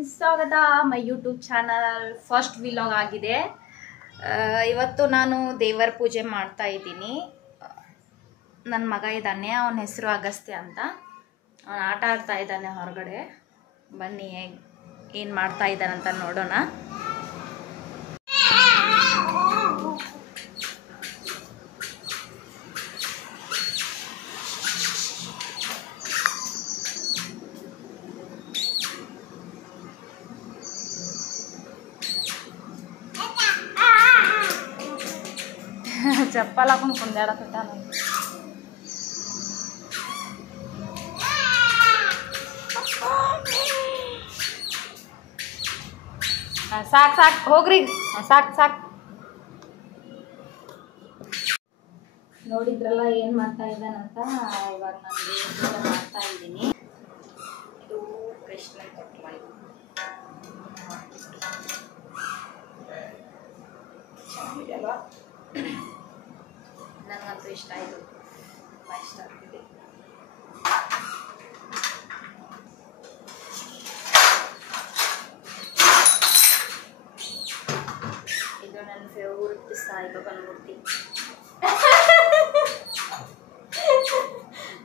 Friends, ಸ್ವಾಗತ my YouTube channel first vlog ಆಗಿದೆ. ಇವತ್ತು ನಾನು ದೇವರ ಪೂಜೆ ಮಾಡ್ತಾ ಇದ್ದೀನಿ. ನನ್ನ ಮಗ ಇದ್ದಾನೆ, ಅವನ ಹೆಸರು ಅಗಸ್ತ್ಯ ಅಂತ. ಅವನು ಆಟ ಆಡ್ತಾ ಇದ್ದಾನೆ ಹೊರಗಡೆ. ಬನ್ನಿ ಏನು ಮಾಡ್ತಾ ಇದ್ದಾನಂತ ನೋಡೋಣ. ಚಪ್ಪಲ್ ಹಾಕೊಂಡು ಕುಂದಾಡಕತ್ತಾನ. ಸಾಕು ಸಾಕು ಹೋಗ್ರಿ, ಸಾಕು ಸಾಕು. ನೋಡಿದ್ರಲ್ಲ ಏನು ಮಾಡ್ತಾ ಇದ್ದಾನಂತ. ಇವಾಗ ನಾನು ಪೂಜೆ ಮಾಡ್ತಾ ಇದ್ದೀನಿ. ಇದು ಕೃಷ್ಣ ತೊಟ್ಲ. ಚೆನ್ನಾಗಿದೆ ಅಲ್ವಾ? ನನಗಂತೂ ಇಷ್ಟ ಆಯಿತು, ತುಂಬ ಇಷ್ಟ ಆಗ್ತಿದೆ. ಇದು ನನ್ನ ಫೇವ್ರೆಟ್ ಸಾಯಿಬಾಬನ ಮೂರ್ತಿ.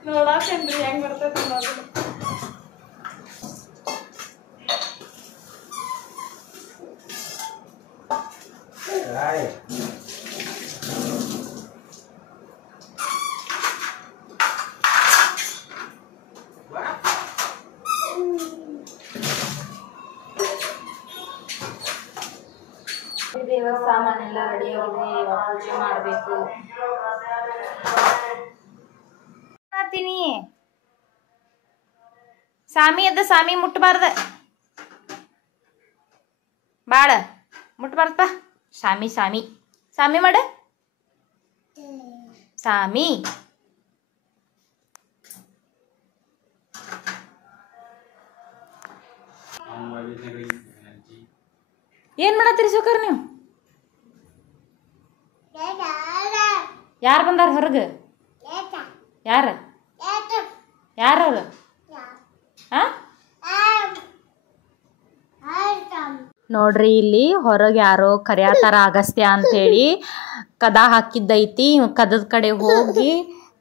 ನೋಡಾಕೇನ್ರಿ ಹೆಂಗೆ ಬರ್ತೈತೆ ನೋಡೋದು. ದೇವರ ಸಾಮಾನೆಲ್ಲ ರೆಡಿ ಆಗಿದೆ. ಇವಾಗ ಪೂಜೆ ಮಾಡಬೇಕು. ಸಾಮಿ ಅದ, ಸಾಮಿ ಮುಟ್ಟಬಾರ್ದ, ಬಾಳ ಮುಟ್ಟಬಾರ್ದಪ್ಪ. ಸಾಮಿ ಸಾಮಿ ಸಾಮಿ ಮಾಡ, ಸಾಮಿ. ಏನ್ ಮಾಡತ್ತೀರಿ ಸೌಕರ್ ನೀವು? ಯಾರು ಬಂದಾರ ಹೊರಗೆ? ಯಾರ ಯಾರವ್ರು? ನೋಡ್ರಿ, ಇಲ್ಲಿ ಹೊರಗೆ ಯಾರೋ ಕರಿಯಾತಾರ ಅಗಸ್ತ್ಯ ಅಂತೇಳಿ. ಕದ ಹಾಕಿದ್ದೈತಿ. ಕದದ ಕಡೆ ಹೋಗಿ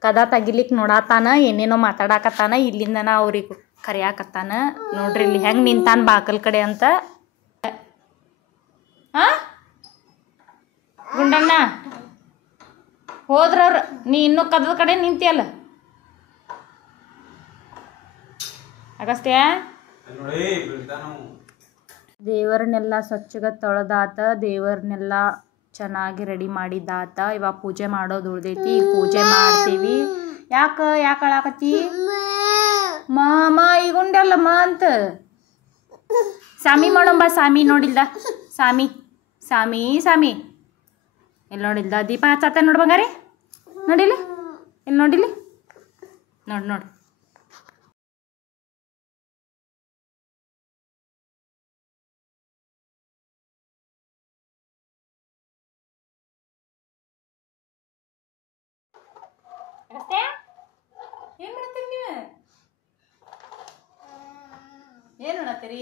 ಕದ ತೆಗಿಲಿಕ್ಕೆ ನೋಡಾತಾನ. ಏನೇನೋ ಮಾತಾಡಕತ್ತಾನ. ಇಲ್ಲಿಂದನ ಅವ್ರಿಗೆ ಕರಿಯಾಕತ್ತಾನ. ನೋಡ್ರಿ ಇಲ್ಲಿ ಹೆಂಗೆ ನಿಂತಾನ ಬಾಕಲ್ ಕಡೆ ಅಂತ. ಗುಂಡಣ್ಣ ಹೋದ್ರವ್ರು, ನೀ ಇನ್ನೂ ಕದದ ಕಡೆ ನಿಂತಿಯಲ್ಲ. ಅಗಸ್ತ್ಯ, ದೇವರನ್ನೆಲ್ಲ ಸ್ವಚ್ಛಗ ತೊಳೆದಾತ. ದೇವರನ್ನೆಲ್ಲ ಚೆನ್ನಾಗಿ ರೆಡಿ ಮಾಡಿದ್ದಾತ. ಇವಾಗ ಪೂಜೆ ಮಾಡೋದು ಉಳ್ದೈತಿ. ಪೂಜೆ ಮಾಡ್ತೀವಿ. ಯಾಕೆ ಅಳಾಕತ್ತಿ? ಮಾಮ ಈಗುಂಡಲ್ಲಮ್ಮ ಅಂತ. ಸಾಮಿ ಮಾಡೋಂಬ. ಸಾಮಿ ನೋಡಿಲ್ದ? ಸಾಮಿ ಸಾಮಿ ಸಾಮಿ ಎಲ್ಲಿ ನೋಡಿಲ್ದ? ದೀಪ ಹಚ್ಚಾತ ನೋಡಿ ಬಂಗಾರಿ. ನೋಡಿಲಿ, ಎಲ್ಲಿ ನೋಡಿಲಿ, ನೋಡಿ ನೋಡಿ. ಏನ್ ಮಾಡತ್ತೀರಿ ನೀವು? ಏನ್ ಮಾಡತ್ತೀರಿ?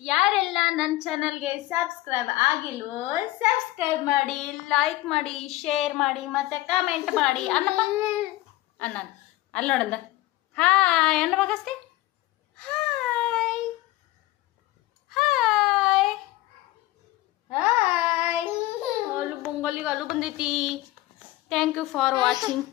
ಯಾರೆಲ್ಲ ನನ್ನ ಚಾನಲ್ಗೆ ಸಬ್ಸ್ಕ್ರೈಬ್ ಆಗಿಲ್ವೋ ಸಬ್ಸ್ಕ್ರೈಬ್ ಮಾಡಿ, ಲೈಕ್ ಮಾಡಿ, ಶೇರ್ ಮಾಡಿ, ಮತ್ತೆ ಕಮೆಂಟ್ ಮಾಡಿ. ಅನ್ನಪ್ಪ ಅನ್ನ ಅಲ್ಲಿ ನೋಡಂದ. ಹಾಯ್ ಅನ್ನ ಮಗಸ್ತಿ. Hi hi hi. ಅಲು ಬೊಂಗಲಿಗೆ ಅಲು ಬಂದೈತಿ. Thank you for watching.